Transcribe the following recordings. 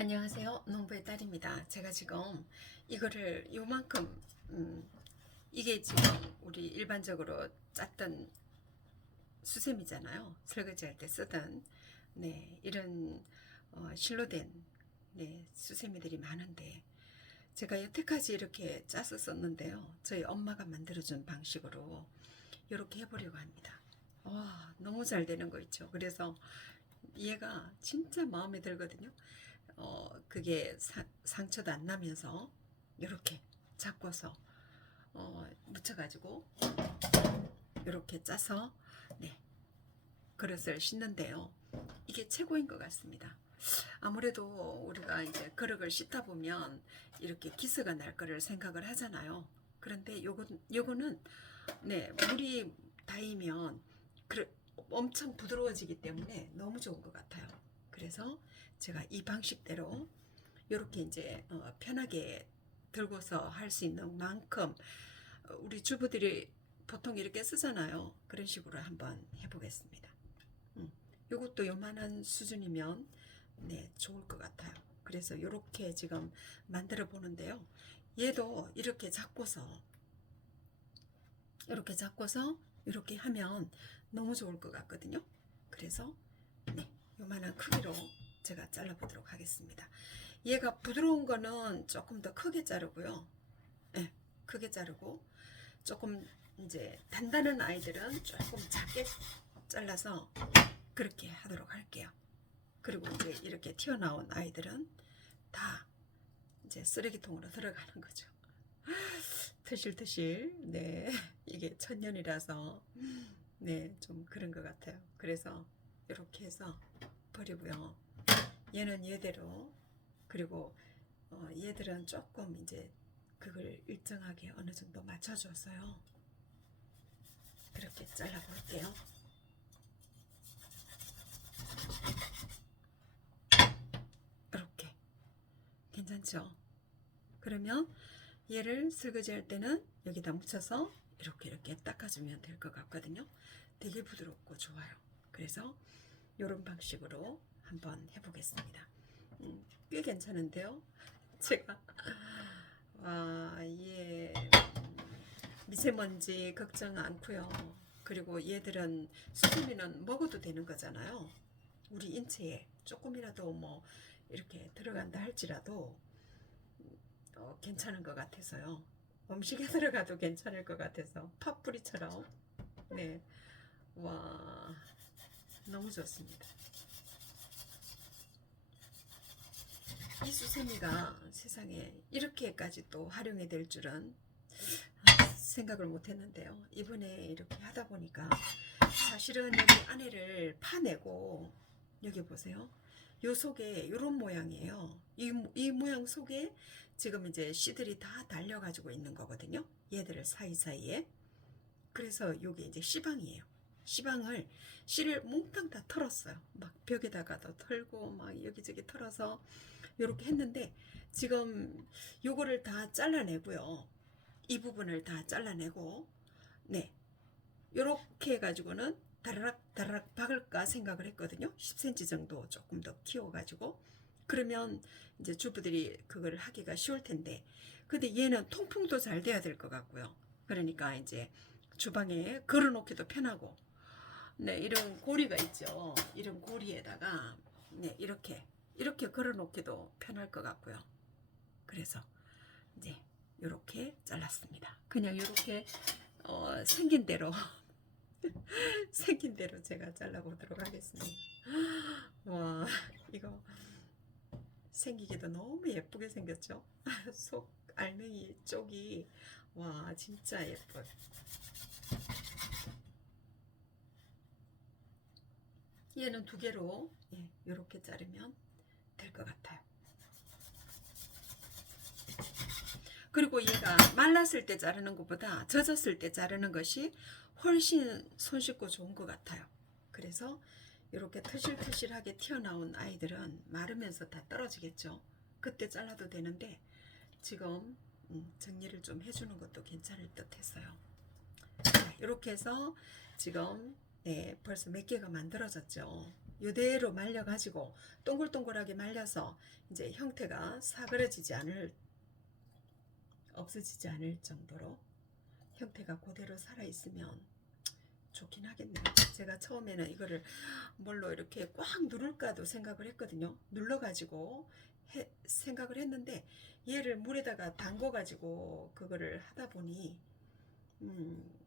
안녕하세요. 농부의 딸입니다. 제가 지금 이거를 요만큼 음, 이게 지금 우리 일반적으로 짰던 수세미잖아요. 설거지할 때 쓰던 네 이런 어, 실로 된 네, 수세미들이 많은데 제가 여태까지 이렇게 짜서 썼는데요. 저희 엄마가 만들어준 방식으로 이렇게 해보려고 합니다. 와 너무 잘 되는 거 있죠. 그래서 얘가 진짜 마음에 들거든요. 어, 그게 사- 상처도 안 나면서 이렇게 잡고서 어, 묻혀가지고 이렇게 짜서 네 그릇을 씻는데요. 이게 최고인 것 같습니다. 아무래도 우리가 이제 그릇을 씻다 보면 이렇게 기스가 날 거를 생각을 하잖아요. 그런데 요거 요거는 네 물이 닿으면 그 엄청 부드러워지기 때문에 너무 좋은 것 같아요. 그래서 제가 이 방식대로 이렇게 이제 어, 편하게 들고서 할 수 있는 만큼 어, 우리 주부들이 보통 이렇게 쓰잖아요. 그런 식으로 한번 해보겠습니다. 음, 요것도 요만한 수준이면 네 좋을 것 같아요. 그래서 이렇게 지금 만들어 보는데요. 얘도 이렇게 잡고서 이렇게 잡고서 이렇게 하면 너무 좋을 것 같거든요. 그래서 네 요만한 크기로 제가 잘라보도록 하겠습니다. 얘가 부드러운 거는 조금 더 크게 자르고요. 네, 크게 자르고 조금 이제 단단한 아이들은 조금 작게 잘라서 그렇게 하도록 할게요. 그리고 이제 이렇게 튀어나온 아이들은 다 이제 쓰레기통으로 들어가는 거죠. 드실드실 네 이게 천년이라서 네 좀 그런 것 같아요. 그래서 이렇게 해서 버리고요. 얘는 얘대로 그리고 어, 얘들은 조금 이제 그걸 일정하게 어느 정도 맞춰줘서요. 그렇게 잘라볼게요. 이렇게 괜찮죠? 그러면 얘를 설거지 할 때는 여기다 묻혀서 이렇게 이렇게 닦아주면 될 것 같거든요. 되게 부드럽고 좋아요. 그래서 이런 방식으로 한번 해보겠습니다. 음, 꽤 괜찮은데요? 제가 와, 예, 미세먼지 걱정 않고요. 그리고 얘들은 수세미는 먹어도 되는 거잖아요. 우리 인체에 조금이라도 뭐 이렇게 들어간다 할지라도 어, 괜찮은 것 같아서요. 음식에 들어가도 괜찮을 것 같아서 팥뿌리처럼 네, 와 너무 좋습니다. 이 수세미가 세상에 이렇게까지 또 활용이 될 줄은 아, 생각을 못했는데요. 이번에 이렇게 하다 보니까 사실은 여기 안에를 파내고 여기 보세요. 요 속에 이런 모양이에요. 이, 이 모양 속에 지금 이제 씨들이 다 달려가지고 있는 거거든요. 얘들을 사이사이에. 그래서 요게 이제 씨방이에요. 씨방을 씨를 몽땅 다 털었어요. 막 벽에다가도 털고 막 여기저기 털어서 요렇게 했는데 지금 요거를 다 잘라내고요. 이 부분을 다 잘라내고 네 요렇게 해가지고는 다라락 다라락 박을까 생각을 했거든요. 10cm 정도 조금 더 키워가지고 그러면 이제 주부들이 그걸 하기가 쉬울 텐데 근데 얘는 통풍도 잘 돼야 될 것 같고요. 그러니까 이제 주방에 걸어놓기도 편하고 네 이런 고리가 있죠. 이런 고리에다가 네 이렇게 이렇게 걸어 놓기도 편할 것 같고요. 그래서 이제 이렇게 잘랐습니다. 그냥 이렇게 어, 생긴 대로 생긴 대로 제가 잘라보도록 하겠습니다. 와 이거 생기기도 너무 예쁘게 생겼죠? 속 알맹이 쪽이 와 진짜 예뻐요. 얘는 두 개로 예, 이렇게 자르면 될 것 같아요. 그리고 얘가 말랐을 때 자르는 것보다 젖었을 때 자르는 것이 훨씬 손쉽고 좋은 것 같아요. 그래서 이렇게 터실터실하게 튀어나온 아이들은 마르면서 다 떨어지겠죠. 그때 잘라도 되는데 지금 음, 정리를 좀 해주는 것도 괜찮을 듯 했어요. 자, 이렇게 해서 지금 네, 벌써 몇 개가 만들어졌죠. 이대로 말려가지고 동글동글하게 말려서 이제 형태가 사그러지지 않을 없어지지 않을 정도로 형태가 그대로 살아 있으면 좋긴 하겠네요. 제가 처음에는 이거를 뭘로 이렇게 꽉 누를까도 생각을 했거든요. 눌러가지고 해- 생각을 했는데 얘를 물에다가 담궈가지고 그거를 하다 보니 음,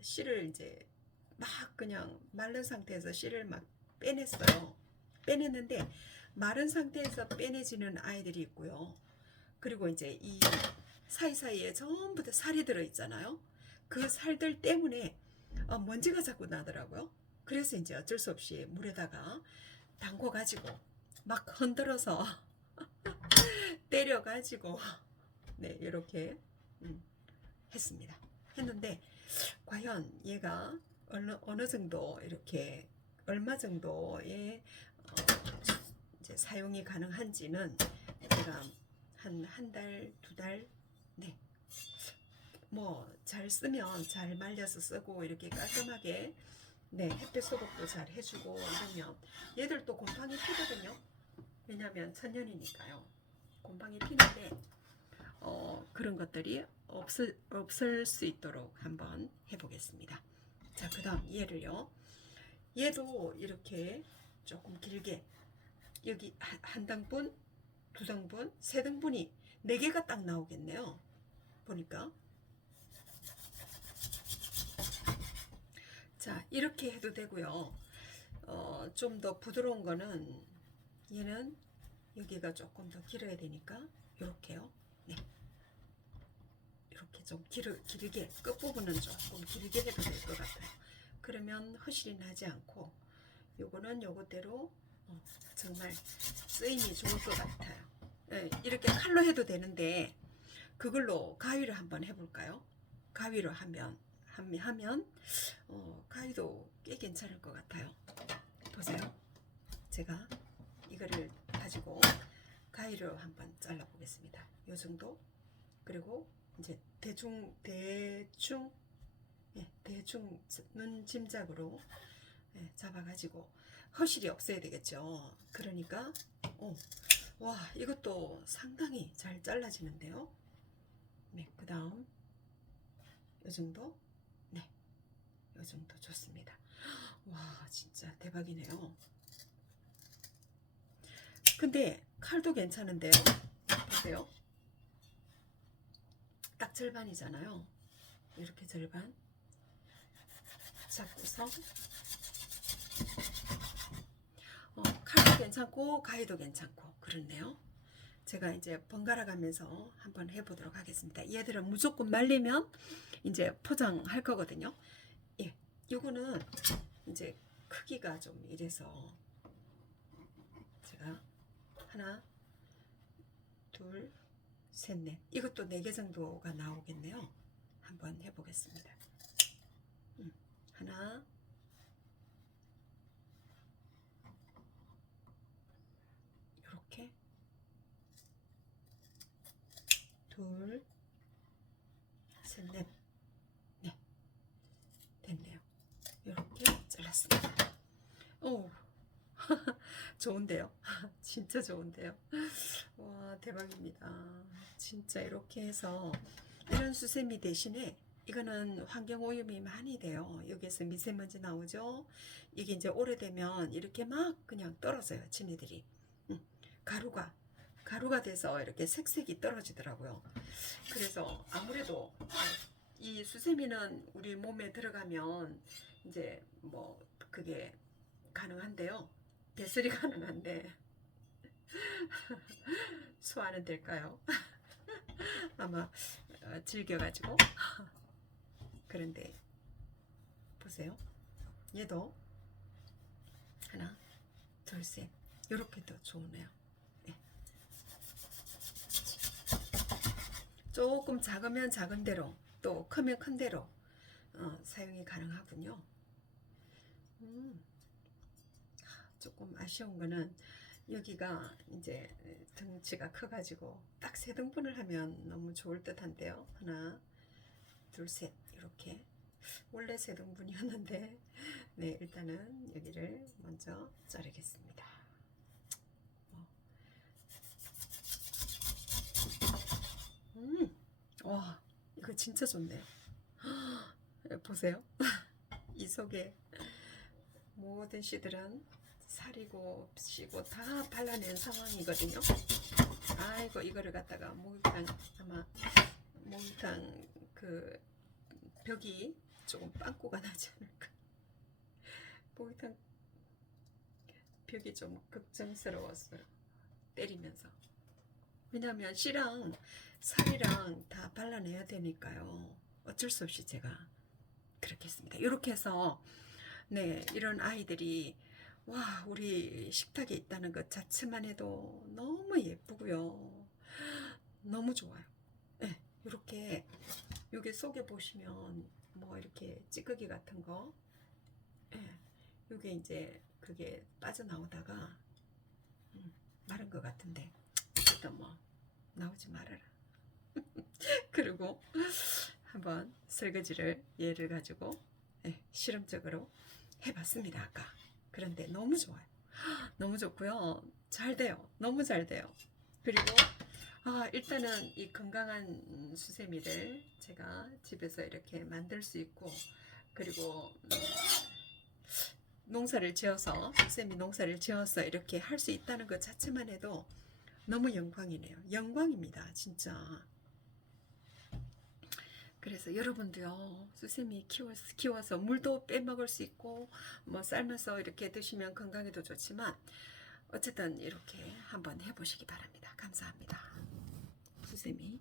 씨를 이제 막 그냥 마른 상태에서 씨를 막 빼냈어요. 빼냈는데 마른 상태에서 빼내지는 아이들이 있고요. 그리고 이제 이 사이사이에 전부 다 살이 들어 있잖아요. 그 살들 때문에 어, 먼지가 자꾸 나더라고요. 그래서 이제 어쩔 수 없이 물에다가 담궈 가지고 막 흔들어서 때려 가지고 네 이렇게 음, 했습니다. 했는데 과연 얘가 어느, 어느 정도 이렇게 얼마 정도의 어, 이제 사용이 가능한지는 제가 한 한 달, 두 달, 네. 뭐 잘 쓰면 잘 말려서 쓰고 이렇게 깔끔하게 네 햇볕 소독도 잘 해주고 이러면 얘들도 곰팡이 피거든요. 왜냐면 천년이니까요. 곰팡이 피는데 어, 그런 것들이 없을 없을 수 있도록 한번 해보겠습니다. 자, 그 다음 얘를요. 얘도 이렇게 조금 길게 여기 한- 한 당분, 두 당분, 세 당분이 네 개가 딱 나오겠네요. 보니까 자 이렇게 해도 되고요. 어, 좀 더 부드러운 거는 얘는 여기가 조금 더 길어야 되니까 이렇게요. 네. 이렇게 좀 길, 길게 끝부분은 조금 길게 해도 될 것 같아요. 그러면 허실이 나지 않고 요거는 요거대로 어, 정말 쓰임이 좋을 것 같아요. 예, 이렇게 칼로 해도 되는데 그걸로 가위를 한번 해볼까요? 가위로 하면 하면, 어, 가위도 꽤 괜찮을 것 같아요. 보세요. 제가 이거를 가지고 가위로 한번 잘라 보겠습니다. 요 정도. 그리고 이제 대충 대충 예, 대충 눈 짐작으로 예, 잡아가지고 허실이 없어야 되겠죠. 그러니까 어, 와 이것도 상당히 잘 잘라지는데요. 네, 그 다음 요 정도 네, 요 정도 좋습니다. 와 진짜 대박이네요. 근데 칼도 괜찮은데요. 보세요. 딱 절반이잖아요. 이렇게 절반 잡고서 어, 칼도 괜찮고 가위도 괜찮고 그렇네요. 제가 이제 번갈아 가면서 한번 해보도록 하겠습니다. 얘들은 무조건 말리면 이제 포장할 거거든요. 예, 요거는 이제 크기가 좀 이래서 제가 하나, 둘, 셋, 넷. 이것도 네 개 정도가 나오겠네요. 한번 해보겠습니다. 음, 하나, 이렇게 둘, 셋, 넷. 네, 됐네요. 오, 좋은데요? 진짜 좋은데요? 와, 대박입니다. 진짜 이렇게 해서 이런 수세미 대신에 이거는 환경 오염이 많이 돼요. 여기에서 미세먼지 나오죠. 이게 이제 오래되면 이렇게 막 그냥 떨어져요. 지네들이. 음, 가루가 가루가 돼서 이렇게 색색이 떨어지더라고요. 그래서 아무래도 이 수세미는 우리 몸에 들어가면 이제 뭐 그게 가능한데요. 배설이 가능한데 소화는 될까요? 아마 어, 즐겨가지고 그런데 보세요. 얘도 하나, 둘, 셋 이렇게도 좋으네요. 예. 조금 작으면 작은 대로 또 크면 큰 대로 어, 사용이 가능하군요. 음. 조금 아쉬운 거는 여기가 이제 등치가 커가지고 딱 세 등분을 하면 너무 좋을 듯한데요. 하나, 둘, 셋 이렇게 원래 세 등분이었는데 네, 일단은 여기를 먼저 자르겠습니다. 어. 음, 와, 이거 진짜 좋네요. 보세요. 이 속에 모든 씨들은 살이고 씨고 다 발라낸 상황이거든요. 아이고 이거를 갖다가 목욕탕 아마 목욕탕 그 벽이 조금 빵꾸가 나지 않을까. 목욕탕 벽이 좀 걱정스러웠어요. 때리면서. 왜냐하면 씨랑 살이랑 다 발라내야 되니까요. 어쩔 수 없이 제가 그렇게 했습니다. 이렇게 해서 네 이런 아이들이 와 우리 식탁에 있다는 것 자체만 해도 너무 예쁘고요. 너무 좋아요. 네, 이렇게 여기 속에 보시면 뭐 이렇게 찌꺼기 같은 거, 예, 요게 이제 그게 빠져나오다가 음, 마른 것 같은데 일단 뭐 나오지 말아라. 그리고 한번 설거지를 얘를 가지고 예, 실험적으로 해봤습니다 아까. 그런데 너무 좋아요. 너무 좋고요. 잘 돼요. 너무 잘 돼요. 그리고 아, 일단은 이 건강한 수세미를 제가 집에서 이렇게 만들 수 있고 그리고 음, 농사를 지어서 수세미 농사를 지어서 이렇게 할 수 있다는 것 자체만 해도 너무 영광이네요. 영광입니다. 진짜. 그래서 여러분도요 수세미 키워, 키워서 물도 빼먹을 수 있고 뭐 삶아서 이렇게 드시면 건강에도 좋지만 어쨌든 이렇게 한번 해보시기 바랍니다. 감사합니다. 수세미